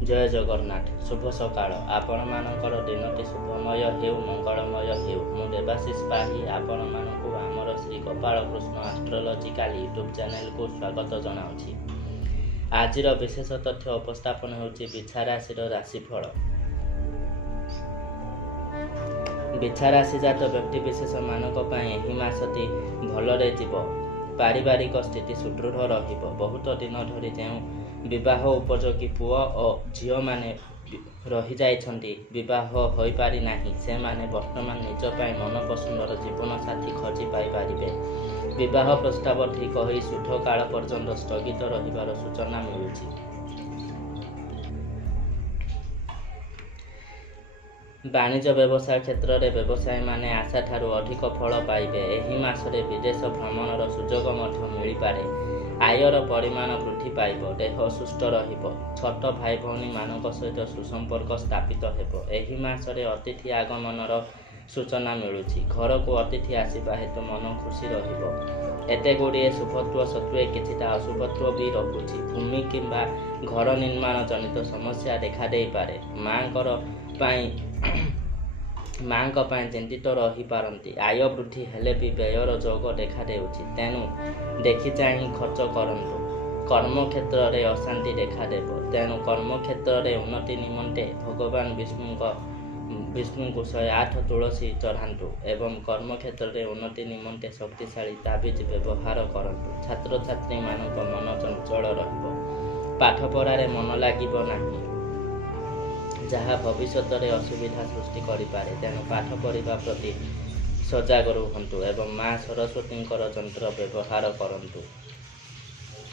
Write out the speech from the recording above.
जय जगन्नाथ शुभ सकाळ आपण मानकर दिनटी शुभमय हेउ मंगलमय हेउ मु देवाशीष पाही आपण मानकु आमर Shri Gopal Krishna astrological YouTube channel को स्वागत जनाउछि। आजिर विशेष तथ्य उपस्थापन होछि बिछा राशि राशिफल। बिछा राशि जात व्यक्ति विशेष मानक पई एही मासटी भलरे जीव। पारिवारिक स्थिति सुदृढ़ रहिब। बहुत दिन धरी जो विवाह उपयोगी पुओ और झील मैंने रही जाइछन्ति विवाह हो पारि नाही से माने वर्तमान निज पाई मन पसंदर जीवन साथी खोजी पाई पारिबे। विवाह प्रस्ताव ठीक होई शुद्ध काल पर्यंत स्थगित रहिबार सूचना मिलुछि। वाणिज्य व्यवसाय क्षेत्र में व्यवसायी माने आशा ठारू अधिक फल पाइबे। एही मासरे विदेश भ्रमणर सुजोग मध्य मिल पारे। आयर परिमाण वृद्धि पाइब। देह सुस्थ रहिब। छोट भाई भौणी मानक सहित सुसंपर्क स्थापित हेब। एही मासरे अतिथि आगमनर सूचना मिलुछि। घर को अतिथि आसिबा हेतु मन खुशी रहिब। एते गुड़िए शुभत्व सत्वे किछिटा अशुभत्व भी रहुछि। भूमि किंबा घर निर्माण जनित समस्या देखा दे पारे। माँ चिंतित रही पारती। आय वृद्धि हेले भी व्ययर जोग देखा देउछि। तेणु देखि चाहि खर्च करंतु। कर्म क्षेत्र में अशांति देखा देव। तेणु कर्म क्षेत्र में उन्नति निमंते भगवान विष्णु को 108 तुलसी चढ़ातु एवं कर्म क्षेत्र में उन्नति निमंते शक्तिशाली ताबीज व्यवहार करंतु। छात्र छात्री मानक मन चंचल रहिब। पाठ पढ़ारे मन लागिब नाही जहाँ भविष्य में असुविधा सृष्टि करिपारे। तेणु पाठ पढ़ा प्रति सजग रुहंतु एवं माँ सरस्वती जंत्र व्यवहार करंतु।